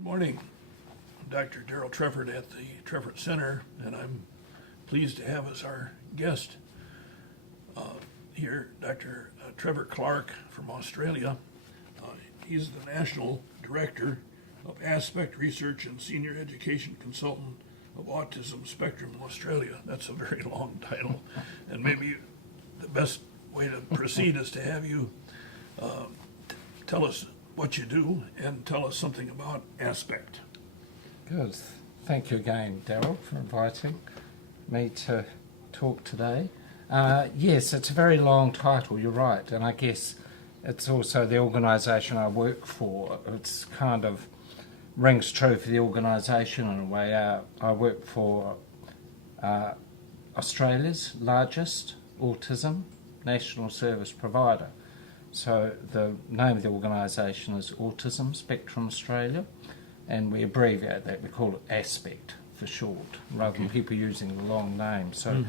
Good morning. I'm Dr. Daryl Treffert at the Treffert Center, and I'm pleased to have as our guest here Dr. Trevor Clark from Australia. He's the National Director of Aspect Research and Senior Education Consultant of Autism Spectrum in Australia. That's a very long title, and maybe the best way to proceed is to have you tell us what you do and tell us something about Aspect. Good. Thank you again, Daryl, for inviting me to talk today. Yes, it's a very long title, you're right, and I guess it's also the organisation I work for. It's kind of rings true for the organisation in a way. I work for Australia's largest autism national service provider. So the name of the organisation is Autism Spectrum Australia, and we abbreviate that. We call it Aspect for short, rather than people using the long name. So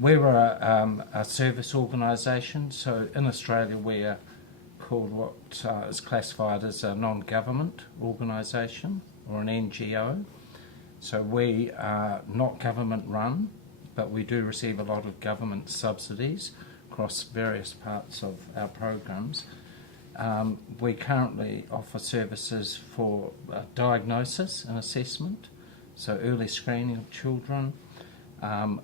we're a service organisation. So in Australia we're called what is classified as a non-government organisation or an NGO. So we are not government run, but we do receive a lot of government subsidies across various parts of our programs. We currently offer services for diagnosis and assessment, so early screening of children.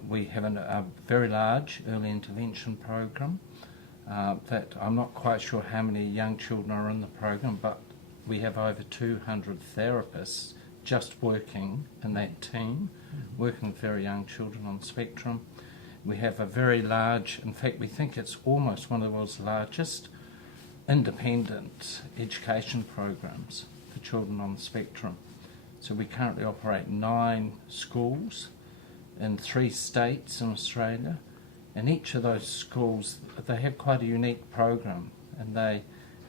We have a very large early intervention program that I'm not quite sure how many young children are in the program, but we have over 200 therapists just working in that team, working with very young children on the spectrum. We have a very large, in fact we think it's almost one of the world's largest independent education programs for children on the spectrum. So we currently operate 9 schools in 3 states in Australia, and each of those schools, they have quite a unique program, and they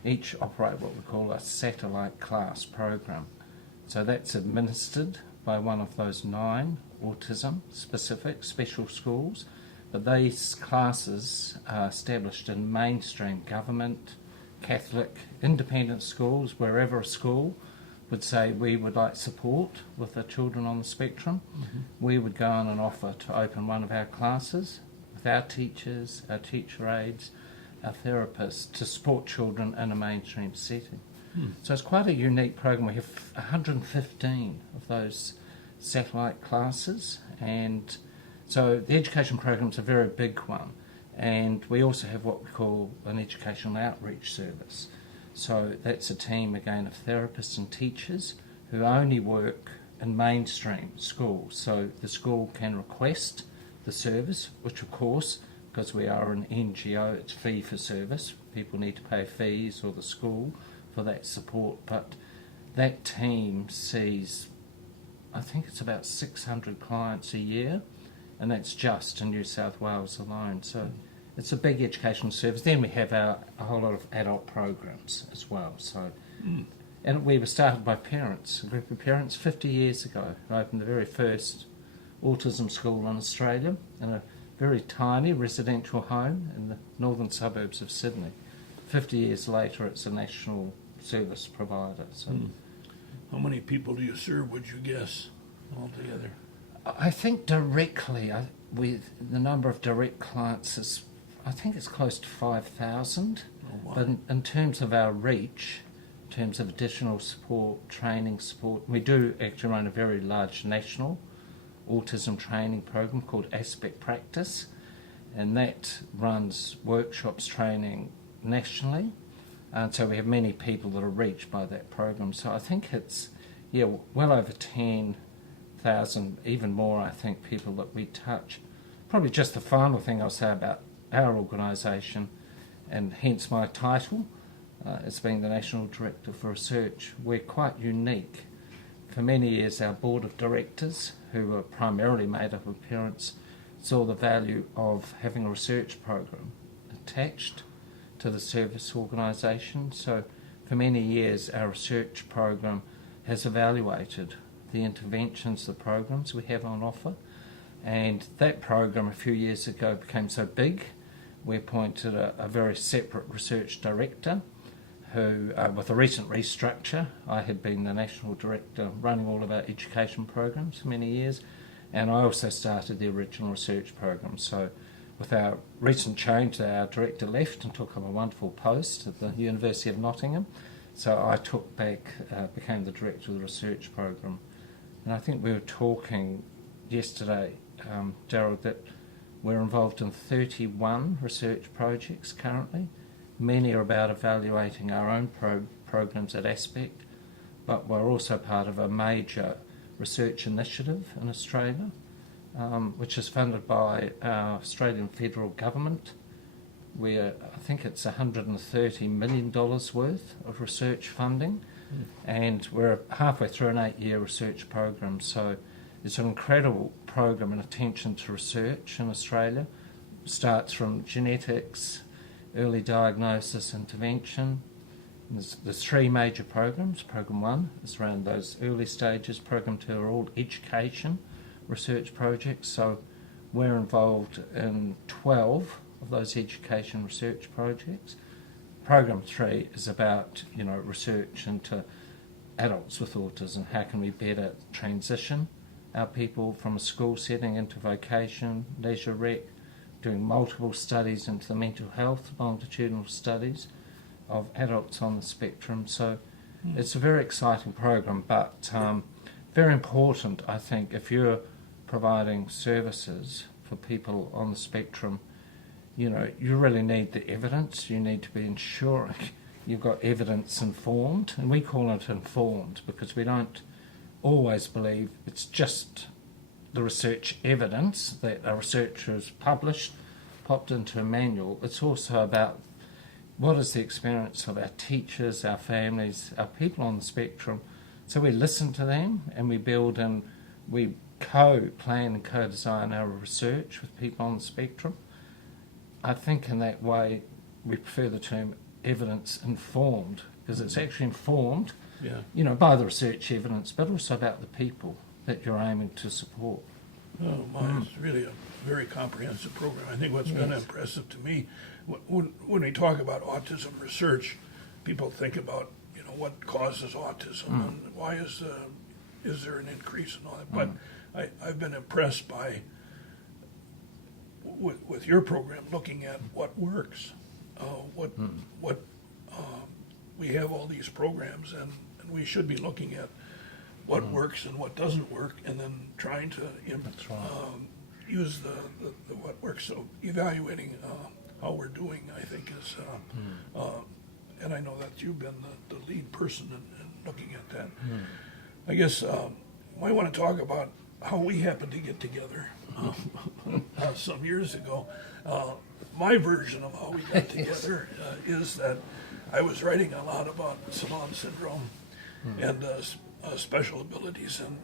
each operate what we call a satellite class program. So that's administered by one of those 9 autism specific special schools. But these classes are established in mainstream government, Catholic, independent schools. Wherever a school would say we would like support with the children on the spectrum, we would go on and offer to open one of our classes with our teachers, our teacher aides, our therapists to support children in a mainstream setting. So it's quite a unique program. We have 115 of those satellite classes, and so the education program is a very big one, and we also have what we call an educational outreach service. So that's a team again of therapists and teachers who only work in mainstream schools. So the school can request the service, which of course, because we are an NGO, it's fee for service. People need to pay fees, or the school, for that support. But that team sees, I think it's about 600 clients a year, and that's just in New South Wales alone. So it's a big educational service. Then we have a whole lot of adult programs as well. So, and we were started by parents, a group of parents 50 years ago, who opened the very first autism school in Australia in a very tiny residential home in the northern suburbs of Sydney. 50 years later, it's a national service provider. So, How many people do you serve, would you guess, altogether? I think directly, with the number of direct clients is, I think it's close to 5,000. Oh, wow. But in terms of our reach, in terms of additional support, training support, we do actually run a very large national autism training program called Aspect Practice, and that runs workshops, training nationally, and so we have many people that are reached by that program. So I think it's well over 10,000, even more, I think, people that we touch. Probably just the final thing I'll say about our organisation, and hence my title as being the National Director for Research, we're quite unique. For many years our board of directors, who were primarily made up of parents, saw the value of having a research program attached to the service organisation. So for many years our research program has evaluated the interventions, the programs we have on offer, and that program a few years ago became so big we appointed a very separate research director who, with a recent restructure, I had been the National Director running all of our education programs for many years, and I also started the original research program. So with our recent change, our director left and took up a wonderful post at the University of Nottingham. So I took back, became the director of the research program. And I think we were talking yesterday, Darryl, that we're involved in 31 research projects currently. Many are about evaluating our own programs at Aspect, but we're also part of a major research initiative in Australia, which is funded by our Australian federal government, where I think it's $130 million worth of research funding, and we're halfway through an 8-year research program. So it's an incredible program and attention to research in Australia. It starts from genetics, early diagnosis, intervention. There's 3 major programs. Program 1 is around those early stages. Program 2 are all education research projects. So we're involved in 12 of those education research projects. Program 3 is about research into adults with autism. How can we better transition our people from a school setting into vocation, leisure rec, doing multiple studies into the mental health, longitudinal studies of adults on the spectrum. So it's a very exciting program, but very important, I think, if you're providing services for people on the spectrum, you really need the evidence. You need to be ensuring you've got evidence informed, and we call it informed because we don't always believe it's just the research evidence that a researcher has published, popped into a manual. It's also about what is the experience of our teachers, our families, our people on the spectrum. So we listen to them and we build and we co-plan and co-design our research with people on the spectrum. I think in that way we prefer the term evidence-informed because it's actually informed by the research evidence, but also about the people that you're aiming to support. Oh, my, it's really a very comprehensive program. I think what's been impressive to me, when we talk about autism research, people think about, what causes autism and why is there an increase and all that. But I've been impressed by, with your program, looking at what works, we have all these programs and we should be looking at what works and what doesn't work, and then trying to use the what works. So evaluating how we're doing, I think, is, and I know that you've been the lead person in looking at that. I guess I want to talk about how we happened to get together some years ago. My version of how we got together is that I was writing a lot about savant syndrome and special abilities in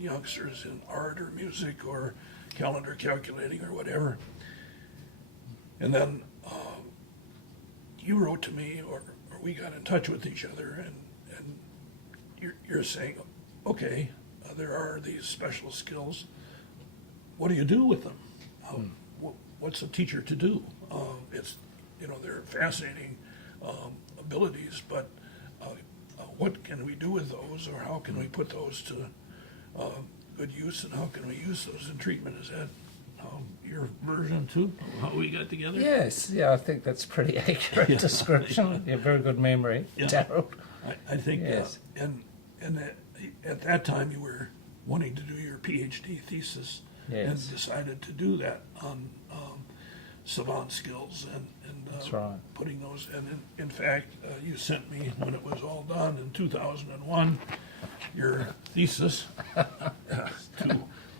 youngsters in art or music or calendar calculating or whatever. And then you wrote to me, or we got in touch with each other, and you're saying, okay, there are these special skills. What do you do with them? What's a teacher to do? It's they're fascinating abilities, but what can we do with those, or how can we put those to good use, and how can we use those in treatment? Is that your version too, how we got together? Yes, I think that's pretty accurate description. Yeah, very good memory, Darryl. I think, yes. And at that time you were wanting to do your PhD thesis, and decided to do that on savant skills and that's right. Putting those. And in fact, you sent me, when it was all done in 2001, your thesis,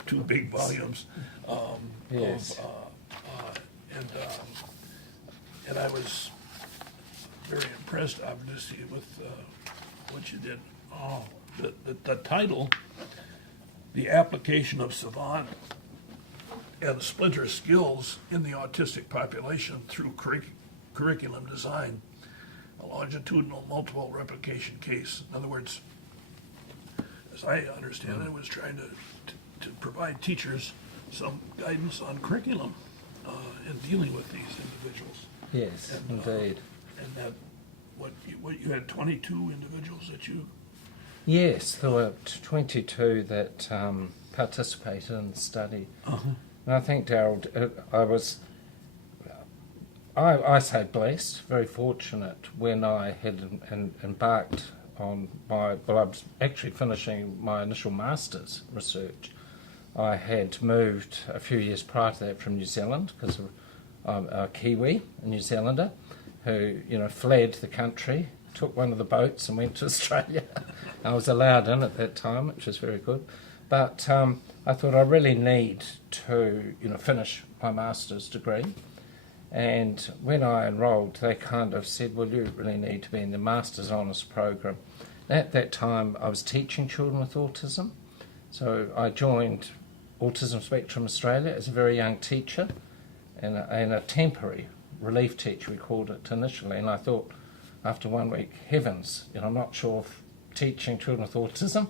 two big volumes. Yes. And I was very impressed, obviously, with what you did. The title, The Application of Savant and Splinter Skills in the Autistic Population Through Curriculum Design, a Longitudinal Multiple Replication Case. In other words, as I understand it, was trying to provide teachers some guidance on curriculum in dealing with these individuals. Yes, indeed. And that, what you had 22 individuals that you... Yes, there were 22 that participated in the study. Uh-huh. And I think, Darryl, I say blessed, very fortunate when I had embarked on I was actually finishing my initial master's research. I had moved a few years prior to that from New Zealand because I'm a Kiwi, a New Zealander, who fled the country, took one of the boats and went to Australia. I was allowed in at that time, which was very good. But I thought I really need to finish my master's degree. And when I enrolled, they kind of said, well, you really need to be in the Master's Honours program. At that time, I was teaching children with autism. So I joined Autism Spectrum Australia as a very young teacher and a temporary relief teacher, we called it initially. And I thought, after 1 week, heavens, I'm not sure if teaching children with autism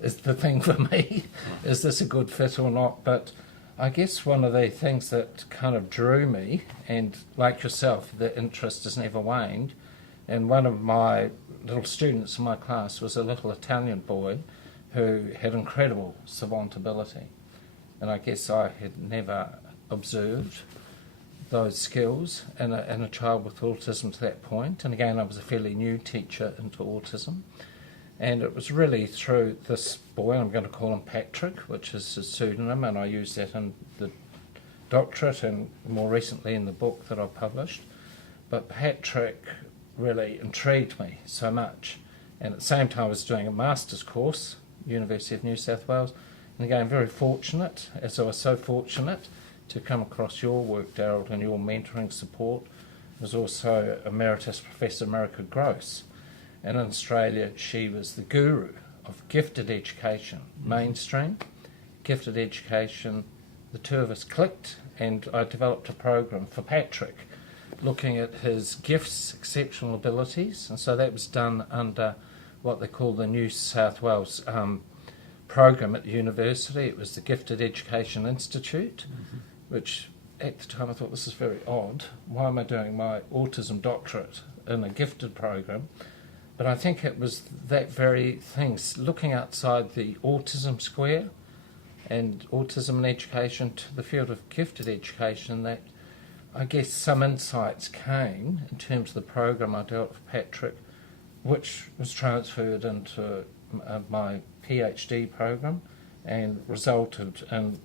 is the thing for me. Is this a good fit or not? But I guess one of the things that kind of drew me, and like yourself, the interest has never waned, and one of my little students in my class was a little Italian boy who had incredible savant ability. And I guess I had never observed those skills in a child with autism to that point. And again, I was a fairly new teacher into autism. And it was really through this boy, I'm going to call him Patrick, which is his pseudonym, and I use that in the doctorate and more recently in the book that I've published. But Patrick really intrigued me so much. And at the same time I was doing a master's course, University of New South Wales, and again very fortunate, as I was so fortunate to come across your work, Darryl, and your mentoring support. There's also Emeritus Professor America Gross. And in Australia, she was the guru of gifted education, mainstream, gifted education. The two of us clicked, and I developed a program for Patrick, looking at his gifts, exceptional abilities. And so that was done under what they call the New South Wales program at the university. It was the Gifted Education Institute, which at the time I thought, this is very odd. Why am I doing my autism doctorate in a gifted program? But I think it was that very thing, looking outside the autism square and autism and education to the field of gifted education, that I guess some insights came in terms of the program I dealt with Patrick, which was transferred into my PhD program and resulted in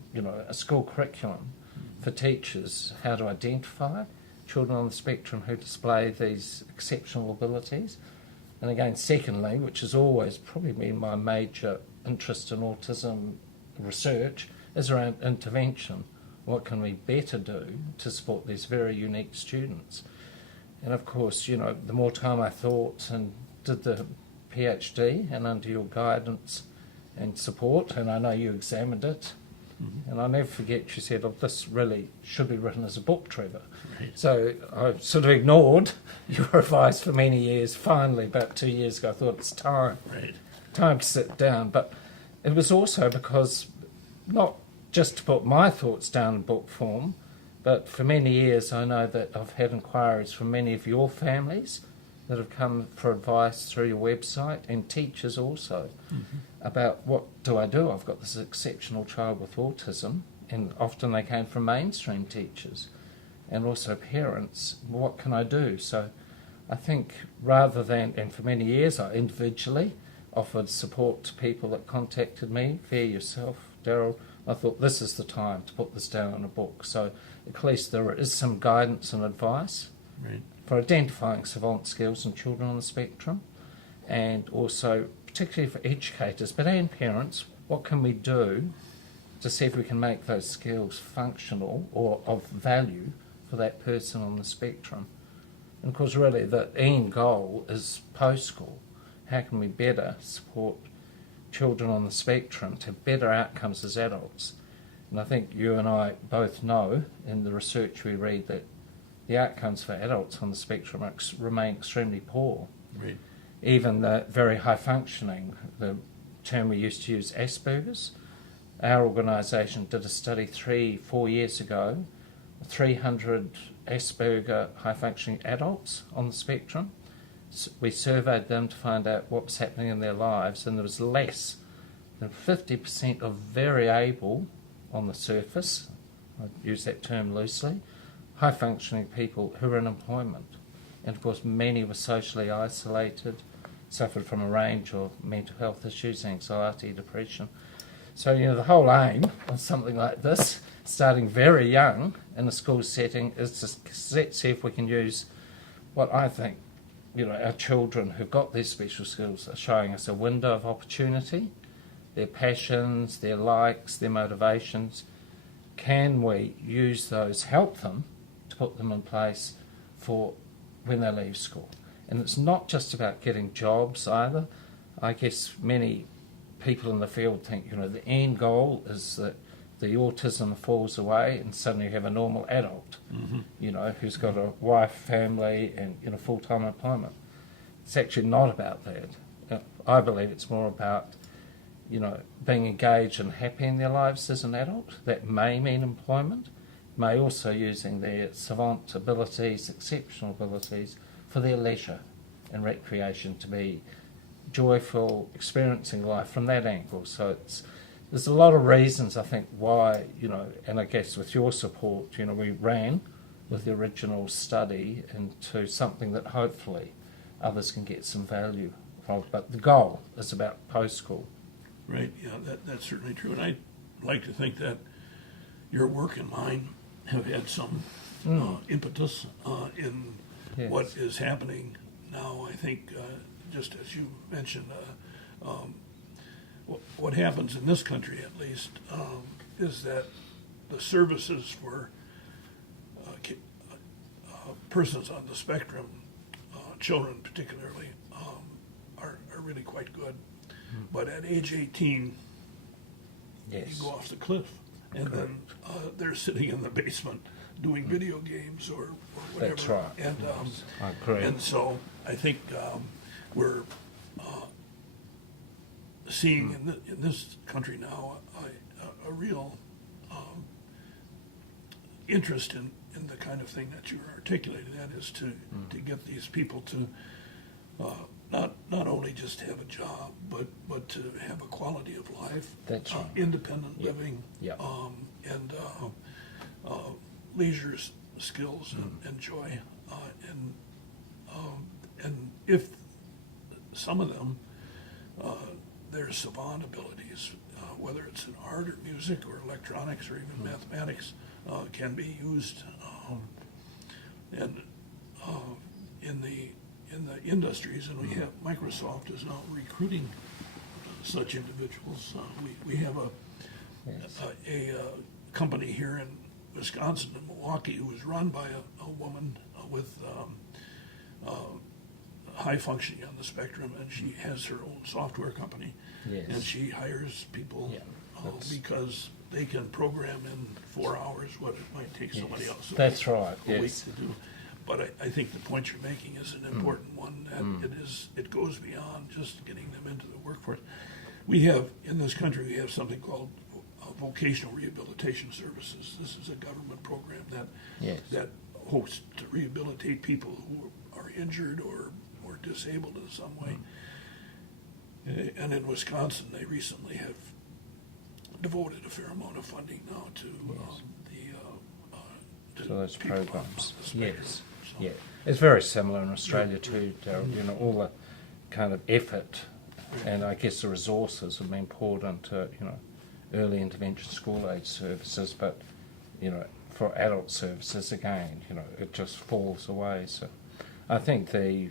a school curriculum for teachers, how to identify children on the spectrum who display these exceptional abilities. And again, secondly, which has always probably been my major interest in autism research, is around intervention. What can we better do to support these very unique students? And of course, the more time I thought and did the PhD, and under your guidance and support, and I know you examined it, and I'll never forget you said, this really should be written as a book, Trevor. Right. So I sort of ignored your advice for many years. Finally, about 2 years ago, I thought it's time. Right. Time to sit down. But it was also because, not just to put my thoughts down in book form, but for many years I know that I've had inquiries from many of your families that have come for advice through your website, and teachers also, about what do I do? I've got this exceptional child with autism, and often they came from mainstream teachers and also parents. What can I do? So I think rather than, and for many years I individually offered support to people that contacted me, via yourself, Darryl. I thought this is the time to put this down in a book. So at least there is some guidance and advice. Right. For identifying savant skills in children on the spectrum, and also particularly for educators, but and parents, what can we do to see if we can make those skills functional or of value for that person on the spectrum? And of course really the end goal is post-school. How can we better support children on the spectrum to better outcomes as adults? And I think you and I both know in the research we read that the outcomes for adults on the spectrum remain extremely poor. Right. Even the very high functioning, the term we used to use, Asperger's. Our organisation did a study 3-4 years ago 300 Asperger high-functioning adults on the spectrum. We surveyed them to find out what was happening in their lives, and there was less than 50% of very able on the surface, I use that term loosely, high-functioning people who were in employment. And of course many were socially isolated, suffered from a range of mental health issues, anxiety, depression. So, the whole aim of something like this, starting very young in a school setting, is to see if we can use what I think, our children who've got these special skills are showing us a window of opportunity, their passions, their likes, their motivations. Can we use those, help them to put them in place for when they leave school? And it's not just about getting jobs either. I guess many people in the field think, the end goal is that the autism falls away and suddenly you have a normal adult, who's got a wife, family, and full-time employment. It's actually not about that. I believe it's more about, being engaged and happy in their lives as an adult. That may mean employment, may also using their savant abilities, exceptional abilities, for their leisure and recreation, to be joyful, experiencing life from that angle. So there's a lot of reasons, I think, why, and I guess with your support, we ran with the original study into something that hopefully others can get some value from. But the goal is about post-school. Right, yeah, that's certainly true. And I'd like to think that your work and mine have had some impetus in what is happening now. I think, just as you mentioned, what happens in this country, at least, is that the services for persons on the spectrum, children particularly, are really quite good. But at age 18, you go off the cliff, and then they're sitting in the basement doing video games or whatever. That's right. And I agree. and so I think we're seeing in this country now a real interest in the kind of thing that you articulated. That is to get these people to not only just have a job, but to have a quality of life. That's right. Independent living, Yep. And leisure skills and joy, and if some of them, their savant abilities, whether it's in art or music or electronics or even mathematics, can be used, and in the industries, and we have Microsoft is now recruiting such individuals. We have a company here in Wisconsin and Milwaukee who is run by a woman with high functioning on the spectrum, and she has her own software company, and she hires people because they can program in 4 hours what it might take somebody else a week to do. But I think the point you're making is an important one, that it goes beyond just getting them into the workforce. We have, in this country, we have something called Vocational Rehabilitation Services. This is a government program that hopes to rehabilitate people who are injured or disabled in some way. And in Wisconsin, they recently have devoted a fair amount of funding now to those people programs. on the spectrum. Yes. So, Yeah, it's very similar in Australia too, Daryl. All the kind of effort and I guess the resources have been poured into, early intervention school age services, but, for adult services, again, it just falls away. So I think the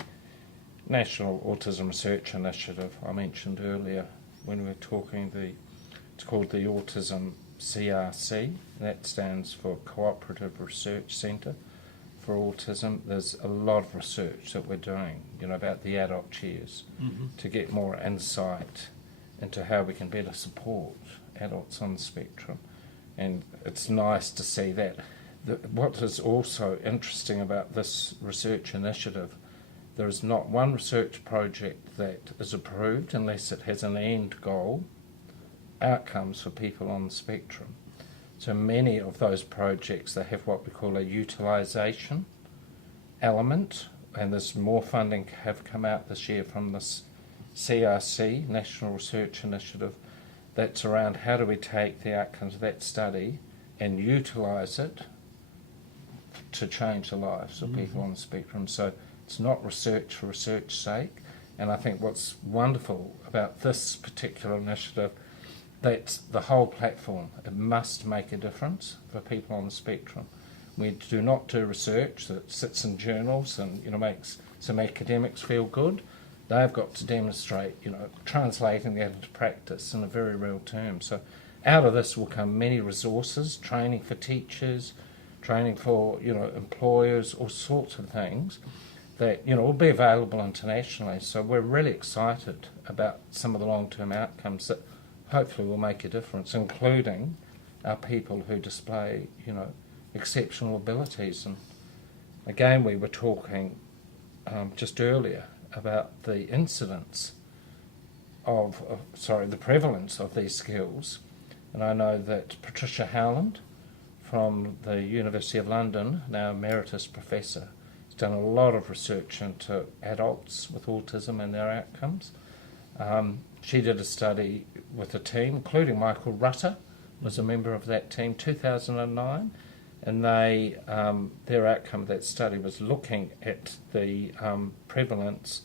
National Autism Research Initiative I mentioned earlier when we were talking, it's called the Autism CRC. That stands for Cooperative Research Center for Autism. There's a lot of research that we're doing, about the adult years to get more insight into how we can better support adults on the spectrum. And it's nice to see that. What is also interesting about this research initiative, there is not one research project that is approved unless it has an end goal, outcomes for people on the spectrum. So many of those projects, they have what we call a utilisation element, and there's more funding have come out this year from this CRC, National Research Initiative, that's around how do we take the outcomes of that study and utilise it to change the lives of people on the spectrum. So it's not research for research's sake, and I think what's wonderful about this particular initiative, that's the whole platform. It must make a difference for people on the spectrum. We do not do research that sits in journals and makes some academics feel good. They've got to demonstrate, translating that into practice in a very real term. So out of this will come many resources, training for teachers, training for employers, all sorts of things that will be available internationally. So we're really excited about some of the long-term outcomes that hopefully will make a difference, including our people who display exceptional abilities. And again, we were talking just earlier about the incidence the prevalence of these skills. And I know that Patricia Howland from the University of London, now emeritus professor, has done a lot of research into adults with autism and their outcomes. She did a study with a team, including Michael Rutter was a member of that team, 2009, and their outcome of that study was looking at the prevalence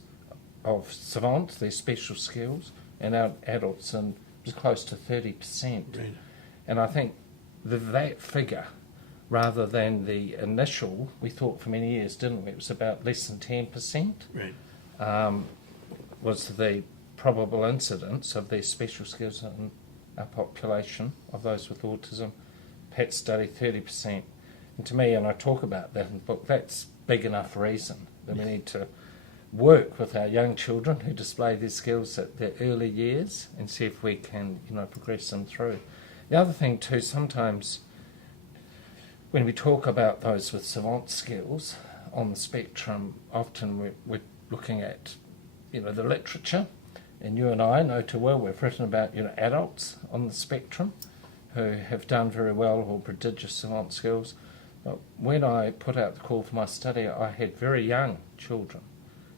of savants, these special skills, in our adults, and it was close to 30%. Right. And I think that figure, rather than the initial, we thought for many years, didn't we? It was about less than 10%. Right. Was the probable incidence of these special skills in our population of those with autism. PET study, 30%. And to me, and I talk about that in the book, that's big enough reason that we need to work with our young children who display these skills at their early years and see if we can, progress them through. The other thing too, sometimes when we talk about those with savant skills on the spectrum, often we're looking at, the literature, and you and I know too well, we've written about, adults on the spectrum who have done very well or prodigious savant skills. But when I put out the call for my study, I had very young children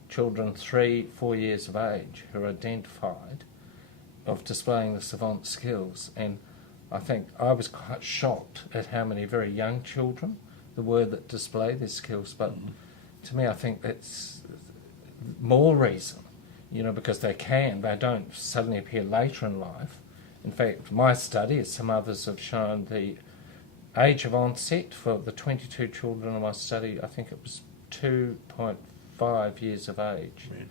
3-4 years of age, who are identified of displaying the savant skills. And I think I was quite shocked at how many very young children there were that display these skills. But to me, I think that's more reason, because they don't suddenly appear later in life. In fact, my study, as some others have shown, the age of onset for the 22 children in my study, I think it was 2.5 years of age. Right.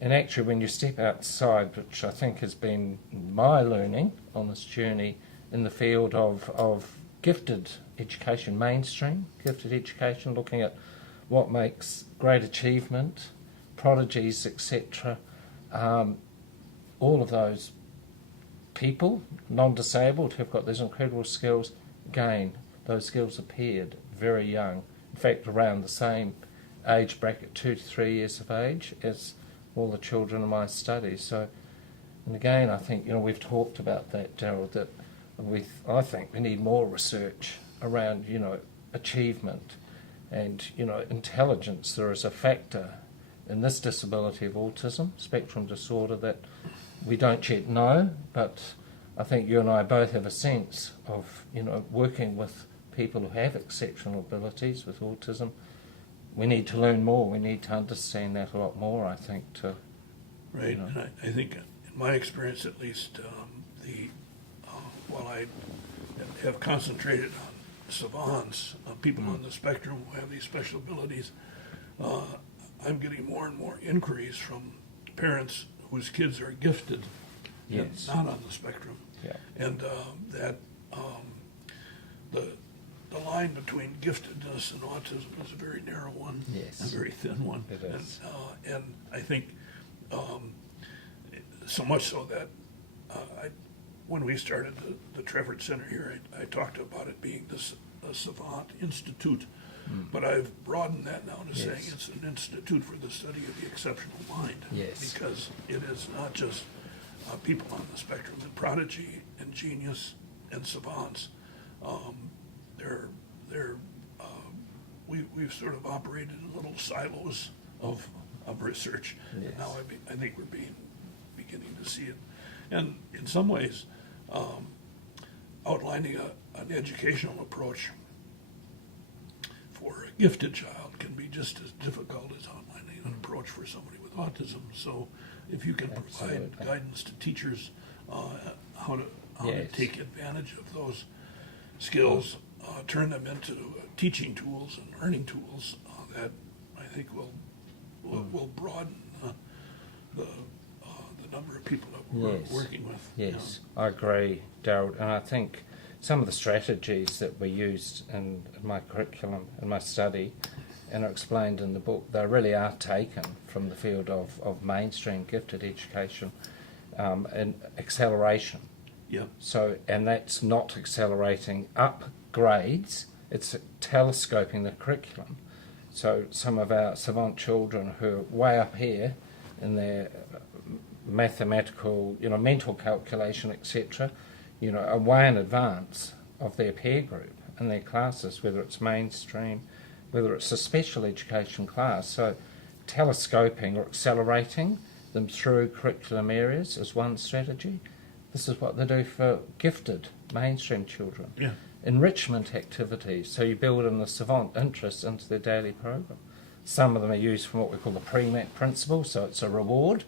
And actually, when you step outside, which I think has been my learning on this journey in the field of gifted education, mainstream gifted education, looking at what makes great achievement, prodigies, etc., all of those people, non-disabled, who've got these incredible skills, again, those skills appeared very young. In fact, around the same age bracket, 2 to 3 years of age, as all the children in my study. So, and again, I think, we've talked about that, Darryl, that I think we need more research around, achievement and, intelligence. There is a factor in this disability of autism, spectrum disorder, that we don't yet know, but I think you and I both have a sense of, working with people who have exceptional abilities with autism. We need to learn more. We need to understand that a lot more, I think, to... Right, and I think, in my experience at least, while I have concentrated on savants, people on the spectrum who have these special abilities, I'm getting more and more inquiries from parents whose kids are gifted and not on the spectrum. Yeah. And the line between giftedness and autism is a very narrow one, Yes. a very thin one. It is. And I think so much so that when we started the Treffert Center here, I talked about it being a savant institute. But I've broadened that now to saying it's an institute for the study of the exceptional mind. Yes. Because it is not just people on the spectrum, and prodigy and genius and savants, they're we've sort of operated in little silos of research. Yes. And now I think we're beginning to see it, and in some ways, outlining an educational approach for a gifted child can be just as difficult as outlining an approach for somebody with autism. So, if you can provide Absolutely. guidance to teachers how to Yes. take advantage of those skills, turn them into teaching tools and learning tools, that I think will broaden the number of people that we're Yes. working with. Yes, I agree, Darrell. And I think some of the strategies that were used in my curriculum, in my study, and are explained in the book, they really are taken from the field of mainstream gifted education and acceleration. Yeah. So, and that's not accelerating up grades, it's telescoping the curriculum. So some of our savant children who are way up here in their mathematical, mental calculation, etc., are way in advance of their peer group in their classes, whether it's mainstream, whether it's a special education class. So telescoping or accelerating them through curriculum areas is one strategy. This is what they do for gifted mainstream children. Yeah. Enrichment activities, so you build in the savant interest into their daily program. Some of them are used from what we call the pre-mat principle, so it's a reward.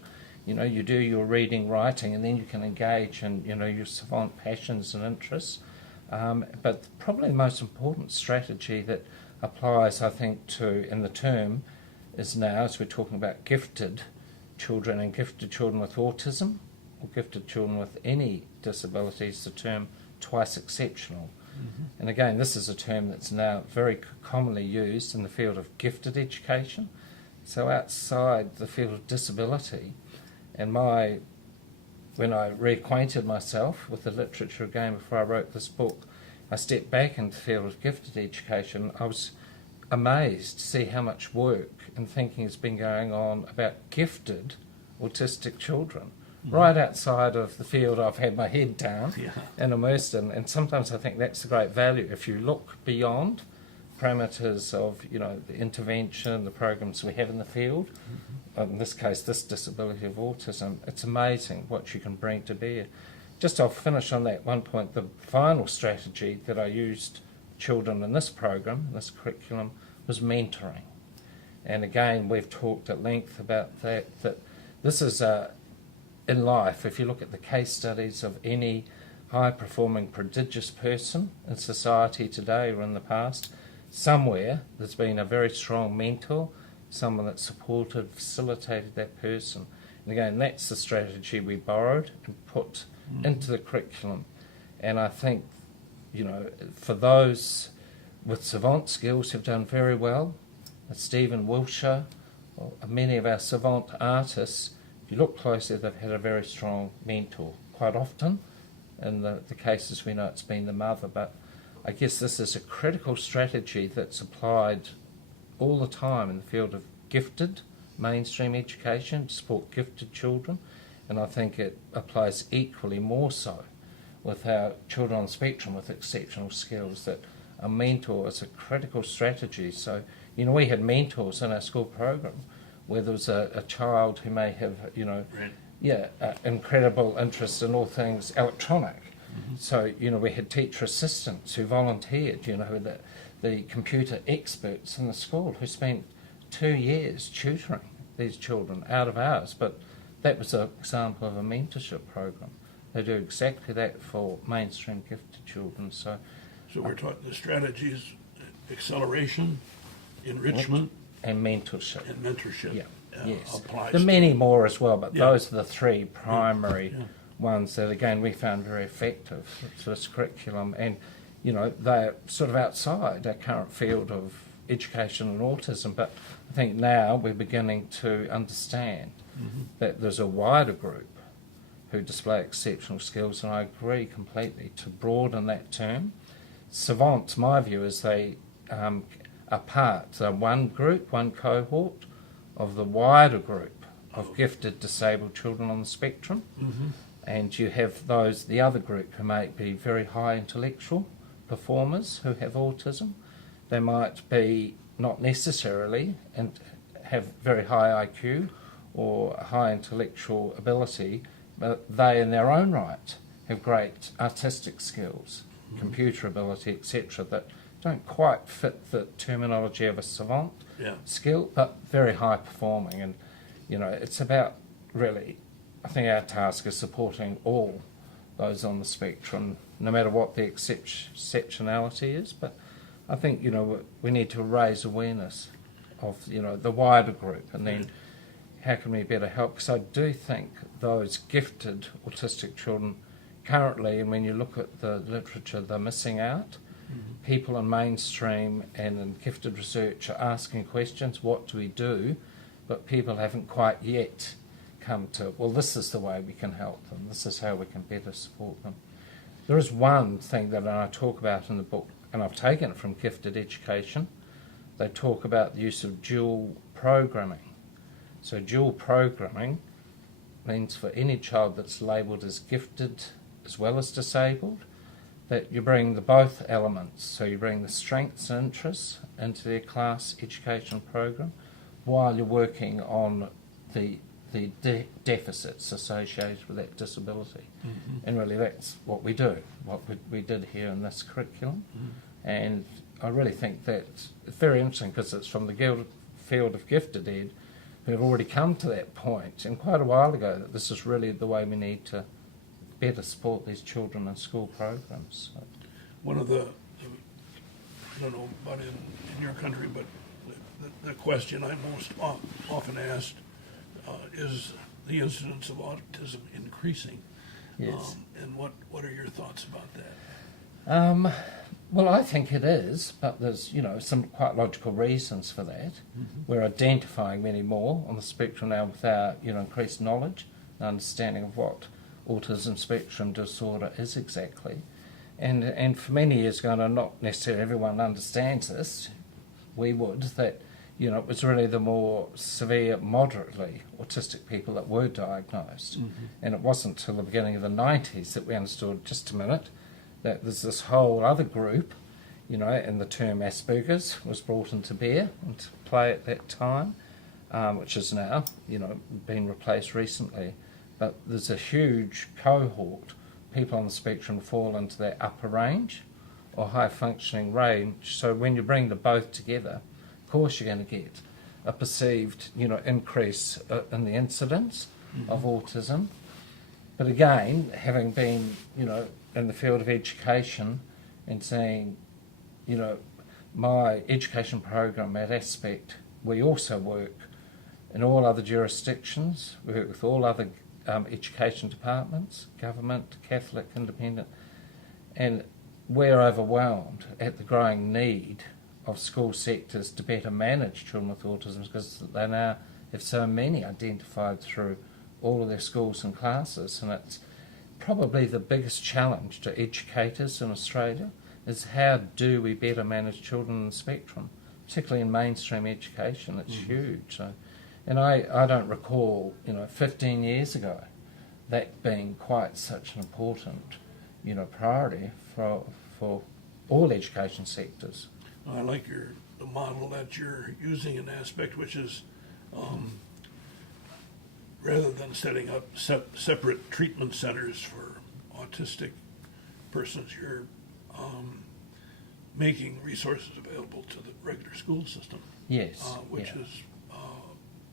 You do your reading, writing, and then you can engage in, your savant passions and interests. But probably the most important strategy that applies, I think, in the term is now, as we're talking about gifted children and gifted children with autism, or gifted children with any disabilities, the term twice exceptional. Mm-hmm. And again, this is a term that's now very commonly used in the field of gifted education. So outside the field of disability, and when I reacquainted myself with the literature again before I wrote this book, I stepped back into the field of gifted education. I was amazed to see how much work and thinking has been going on about gifted autistic children, right outside of the field I've had my head down and immersed in. And sometimes I think that's the great value. If you look beyond parameters of, the intervention, the programs we have in the field, in this case, this disability of autism, it's amazing what you can bring to bear. I'll finish on that one point. The final strategy that I used children in this program, this curriculum, was mentoring. And again, we've talked at length about that this is in life, if you look at the case studies of any high-performing, prodigious person in society today or in the past, somewhere there's been a very strong mentor, someone that supported, facilitated that person. And again, that's the strategy we borrowed and put into the curriculum. And I think, for those with savant skills who've done very well, Stephen Wilshire, or many of our savant artists, if you look closely, they've had a very strong mentor. Quite often, in the cases we know it's been the mother, but I guess this is a critical strategy that's applied all the time in the field of gifted mainstream education to support gifted children, and I think it applies equally more so with our children on the spectrum with exceptional skills, that a mentor is a critical strategy. So, we had mentors in our school program where there was a child who may have, incredible interest in all things electronic. Mm-hmm. So, we had teacher assistants who volunteered, the computer experts in the school who spent 2 years tutoring these children out of hours. But that was an example of a mentorship program. They do exactly that for mainstream gifted children. So we're talking the strategies: acceleration, enrichment, and mentorship. And mentorship. Yeah. Yes. Applies. There are many more as well, but those are the three primary ones that, again, we found very effective to this curriculum. And, they're sort of outside our current field of education and autism, but I think now we're beginning to understand that there's a wider group who display exceptional skills, and I agree completely to broaden that term. Savants, my view, is they are one group, one cohort of the wider group of gifted disabled children on the spectrum, and you have the other group who may be very high intellectual performers who have autism. They might be not necessarily and have very high IQ or high intellectual ability, but they in their own right have great artistic skills, computer ability, etc., that don't quite fit the terminology of a savant skill, but very high performing. And, it's about really, I think our task is supporting all those on the spectrum, no matter what the exceptionality is. But I think, we need to raise awareness of, the wider group, and then how can we better help? Because I do think those gifted autistic children currently, and when you look at the literature, they're missing out. People in mainstream and in gifted research are asking questions, what do we do? But people haven't quite yet come to, well, this is the way we can help them. This is how we can better support them. There is one thing that I talk about in the book, and I've taken it from gifted education. They talk about the use of dual programming. So dual programming means for any child that's labelled as gifted as well as disabled, that you bring the both elements. So you bring the strengths and interests into their class education program while you're working on the deficits associated with that disability. And really that's what we do, what we did here in this curriculum. And I really think that's very interesting because it's from the field of gifted ed who have already come to that point, and quite a while ago, that this is really the way we need to better support these children in school programs. So. One of the, I don't know about in your country, but the question I'm most often asked is the incidence of autism increasing? Yes. And what are your thoughts about that? Well, I think it is, but there's, some quite logical reasons for that. We're identifying many more on the spectrum now with our, increased knowledge and understanding of what autism spectrum disorder is exactly. And for many years ago, and not necessarily everyone understands this, we would, that, it was really the more severe, moderately autistic people that were diagnosed. And it wasn't until the beginning of the 90s that we understood, just a minute, that there's this whole other group, and the term Asperger's was brought into bear, into play at that time, which is now, been replaced recently. But there's a huge cohort, people on the spectrum fall into that upper range or high functioning range. So when you bring the both together, of course you're going to get a perceived, increase in the incidence of autism. But again, having been, in the field of education and saying, my education program at Aspect, we also work in all other jurisdictions, we work with all other education departments, government, Catholic, independent, and we're overwhelmed at the growing need of school sectors to better manage children with autism because they now have so many identified through all of their schools and classes, and it's probably the biggest challenge to educators in Australia is how do we better manage children on the spectrum, particularly in mainstream education. It's huge. So, and I don't recall, 15 years ago that being quite such an important, priority for all education sectors. I like the model that you're using in Aspect, which is rather than setting up separate treatment centers for autistic persons, you're making resources available to the regular school system. Yes. Which is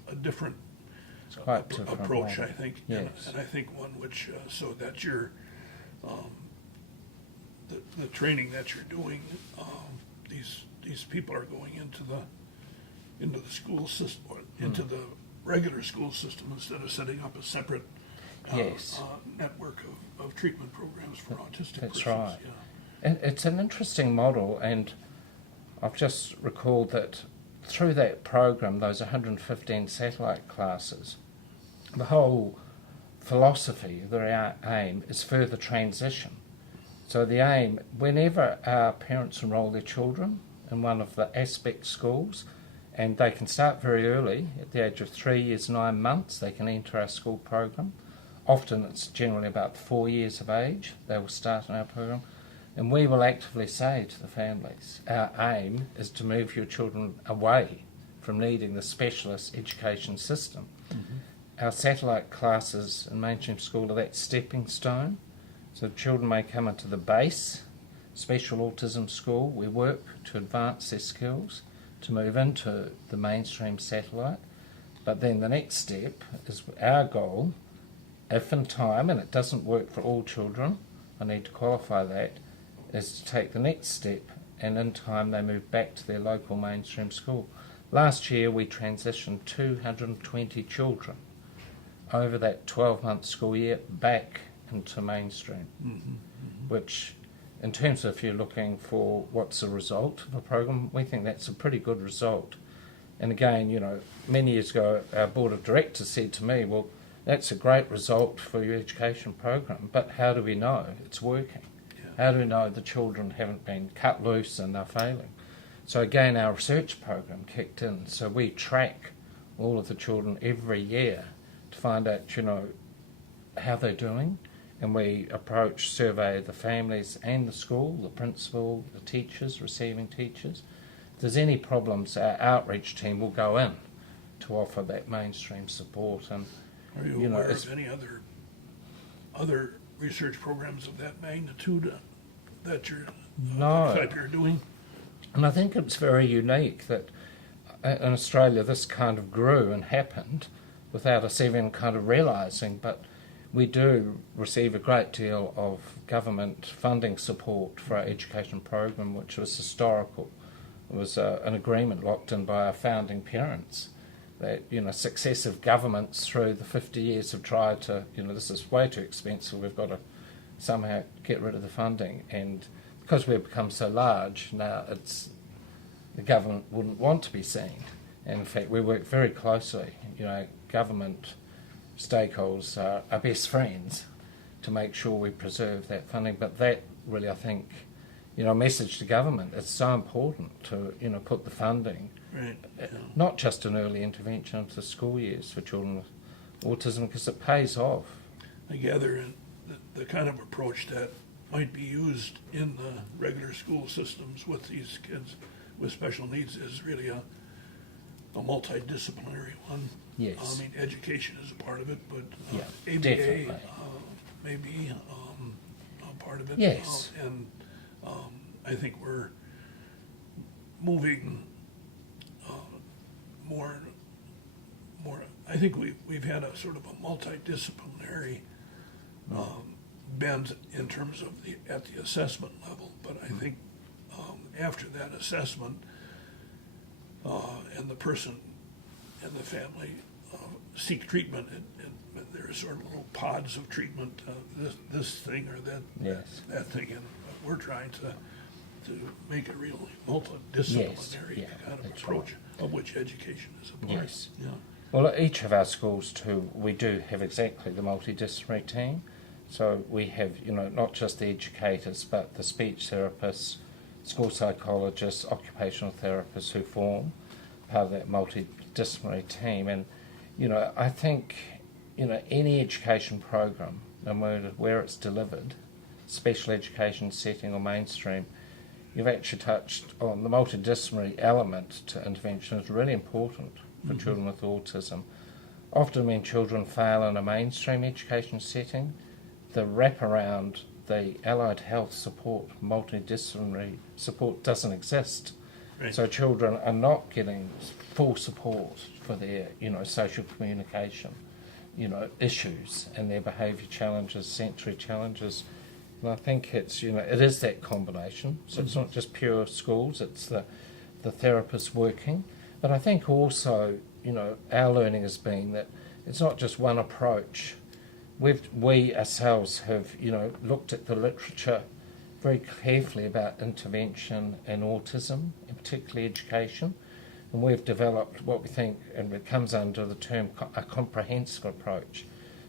a different approach, way. I think. Yes. And I think one which, so that you're, the training that you're doing, these people are going into the school system, or into the regular school system instead of setting up a separate network of treatment programs for autistic persons. That's right. Yeah. And it's an interesting model, and I've just recalled that through that program, those 115 satellite classes, the whole philosophy, their aim is further transition. So the aim, whenever our parents enrol their children in one of the Aspect schools, and they can start very early, at the age of 3 years, 9 months, they can enter our school program. Often it's generally about 4 years of age, they will start in our program. And we will actively say to the families, our aim is to move your children away from needing the specialist education system. Our satellite classes in mainstream school are that stepping stone. So children may come into the base special autism school. We work to advance their skills to move into the mainstream satellite. But then the next step is our goal, if in time, and it doesn't work for all children, I need to qualify that, is to take the next step and in time they move back to their local mainstream school. Last year we transitioned 220 children over that 12-month school year back into mainstream, which in terms of if you're looking for what's the result of a program, we think that's a pretty good result. And again, you know, many years ago our board of directors said to me, well, that's a great result for your education program, but how do we know it's working? How do we know the children haven't been cut loose and they're failing? So again, our research program kicked in. So we track all of the children every year to find out, you know, how they're doing. And we survey the families and the school, the principal, the teachers, receiving teachers. If there's any problems, our outreach team will go in to offer that mainstream support. And are you aware of any other research programs of that magnitude that you're type you're doing? And I think it's very unique that in Australia this kind of grew and happened without us even kind of realising, but we do receive a great deal of government funding support for our education program, which was historical. It was an agreement locked in by our founding parents that, you know, successive governments through the 50 years have tried to, you know, this is way too expensive, we've got to somehow get rid of the funding. And because we've become so large now, the government wouldn't want to be seen. And in fact, we work very closely, you know, government stakeholders are our best friends to make sure we preserve that funding. But that really, I think, you know, a message to government, it's so important to, you know, put the funding, not just in early intervention into the school years for children with autism, because it pays off. I gather the kind of approach that might be used in the regular school systems with these kids with special needs is really a multidisciplinary one. Yes. I mean, education is a part of it, but ABA definitely. may be a part of it. Yes. And I think we're moving more. I think we've had a sort of a multidisciplinary bend in terms of at the assessment level, but I think after that assessment and the person and the family seek treatment, and there's sort of little pods of treatment, this thing or that thing, and we're trying to make a real multidisciplinary kind of approach, right. of which education is a part. Yes. Yeah. Well, at each of our schools too, we do have exactly the multidisciplinary team. So we have, you know, not just the educators, but the speech therapists, school psychologists, occupational therapists who form part of that multidisciplinary team. And, you know, I think, you know, any education program, no matter where it's delivered, special education setting or mainstream, you've actually touched on the multidisciplinary element to intervention is really important for children with autism. Often when children fail in a mainstream education setting, the wraparound, the allied health support, multidisciplinary support doesn't exist. Right. So children are not getting full support for their, you know, social communication, you know, issues and their behaviour challenges, sensory challenges. And I think it's, you know, it is that combination. So it's not just pure schools, it's the therapists working. But I think also, you know, our learning has been that it's not just one approach. We ourselves have, you know, looked at the literature very carefully about intervention in autism, and particularly education, and we've developed what we think, and it comes under the term a comprehensive approach.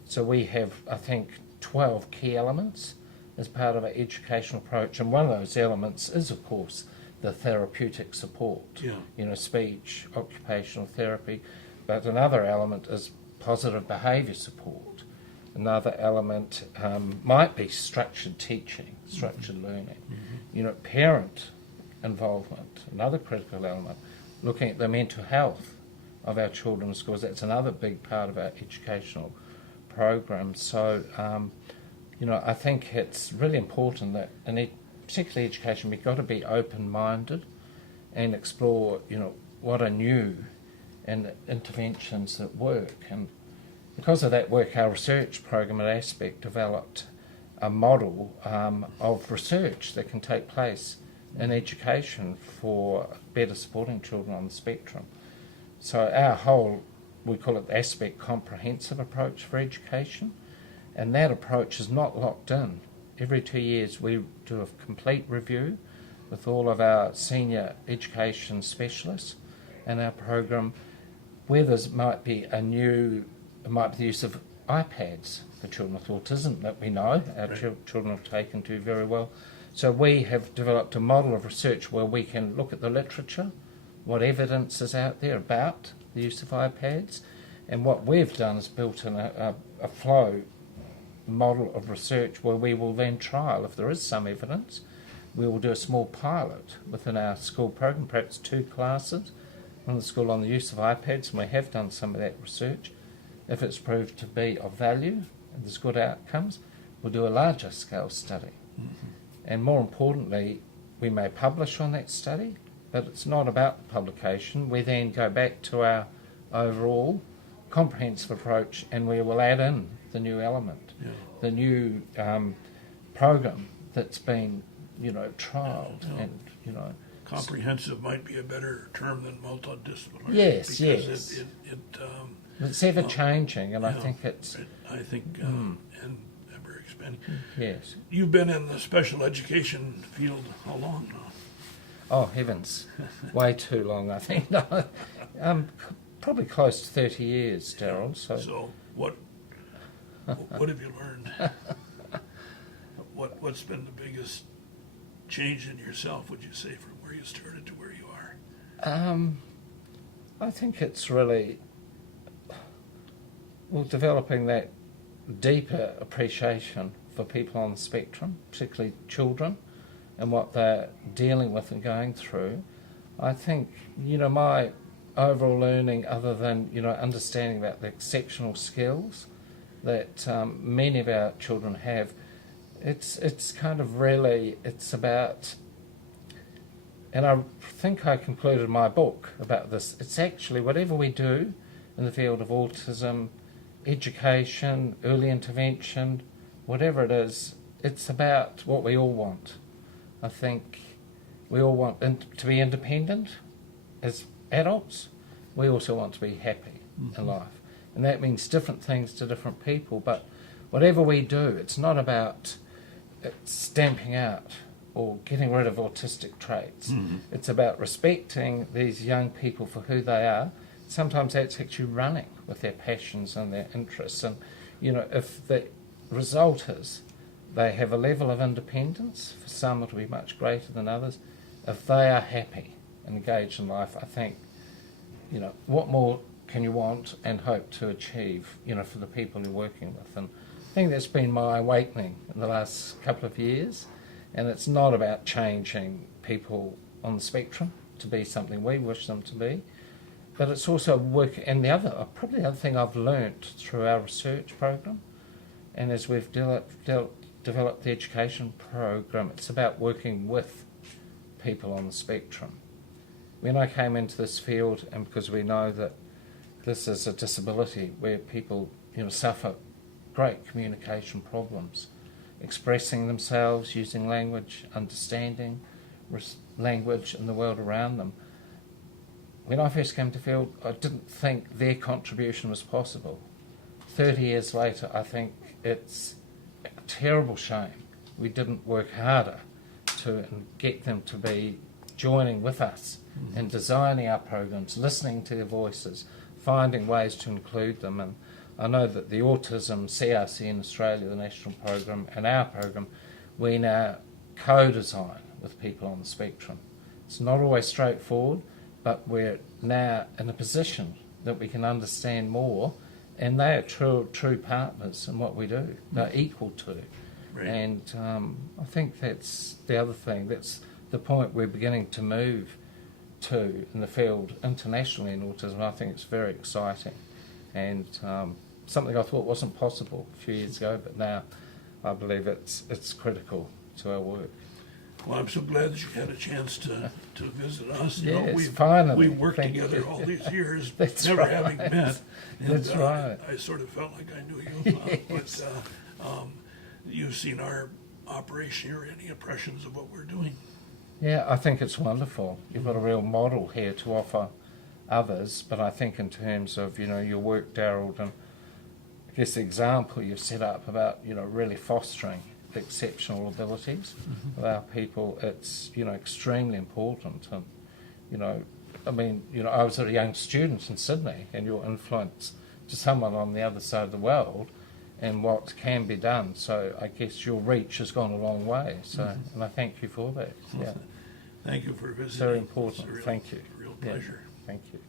So we have, I think, 12 key elements as part of our educational approach, and one of those elements is, of course, the therapeutic support, you know, speech, occupational therapy, but another element is positive behaviour support. Another element might be structured teaching, structured learning. You know, parent involvement, another critical element. Looking at the mental health of our children in schools, that's another big part of our educational program. So, you know, I think it's really important that in particularly education, we've got to be open-minded and explore, you know, what are new and interventions that work. And because of that work, our research program at Aspect developed a model of research that can take place in education for better supporting children on the spectrum. So our whole, we call it the Aspect comprehensive approach for education, and that approach is not locked in. Every 2 years we do a complete review with all of our senior education specialists in our program, where there might be it might be the use of iPads for children with autism that we know our children have taken to very well. So we have developed a model of research where we can look at the literature, what evidence is out there about the use of iPads, and what we've done is built in a flow model of research where we will then trial, if there is some evidence, we will do a small pilot within our school program, perhaps 2 classes in the school on the use of iPads, and we have done some of that research. If it's proved to be of value and there's good outcomes, we'll do a larger scale study. And more importantly, we may publish on that study, but it's not about the publication. We then go back to our overall comprehensive approach and we will add in the new element, the new program that's been, you know, trialled and, you know. Comprehensive might be a better term than multidisciplinary. Yes, because yes. It's ever changing, and I think it's. And ever expanding. Yes. You've been in the special education field how long now? Oh heavens, way too long, I think. No, probably close to 30 years, Daryl. So what have you learned? What's been the biggest change in yourself, would you say, from where you started to where you are? I think it's really developing that deeper appreciation for people on the spectrum, particularly children, and what they're dealing with and going through. I think, you know, my overall learning, other than, you know, understanding about the exceptional skills that many of our children have, it's kind of really, it's about, and I think I concluded my book about this, it's actually whatever we do in the field of autism, education, early intervention, whatever it is, it's about what we all want. I think we all want to be independent as adults. We also want to be happy in life. And that means different things to different people, but whatever we do, it's not about stamping out or getting rid of autistic traits. It's about respecting these young people for who they are. Sometimes that's actually running with their passions and their interests. And, you know, if the result is they have a level of independence, for some it'll be much greater than others, if they are happy and engaged in life, I think, you know, what more can you want and hope to achieve, you know, for the people you're working with? And I think that's been my awakening in the last couple of years. And it's not about changing people on the spectrum to be something we wish them to be, but it's also work. And probably the other thing I've learnt through our research program, and as we've developed the education program, it's about working with people on the spectrum. When I came into this field, and because we know that this is a disability where people, you know, suffer great communication problems, expressing themselves, using language, understanding language in the world around them. When I first came to the field, I didn't think their contribution was possible. 30 years later, I think it's a terrible shame we didn't work harder to get them to be joining with us in designing our programs, listening to their voices, finding ways to include them. And I know that the Autism CRC in Australia, the national program, and our program, we now co-design with people on the spectrum. It's not always straightforward, but we're now in a position that we can understand more and they are true partners in what we do. They're equal to. Right. And I think that's the other thing. That's the point we're beginning to move to in the field internationally in autism. I think it's very exciting, and something I thought wasn't possible a few years ago, but now I believe it's critical to our work. Well, I'm so glad that you had a chance to visit us. Yes, finally. We've worked Thank together you. all these years, That's never right. having met. And, That's right. I sort of felt like I knew you. Yes. But you've seen our operation or any impressions of what we're doing. Yeah, I think it's wonderful. You've got a real model here to offer others, but I think in terms of, your work, Darryl, and I guess the example you've set up about, really fostering exceptional abilities of our people, it's, extremely important. And, I was a young student in Sydney, and your influence to someone on the other side of the world and what can be done. So I guess your reach has gone a long way. So, and I thank you for that. Yeah. Thank you for visiting. Very important. It's a real, Thank you. Real Yeah. pleasure. Thank you.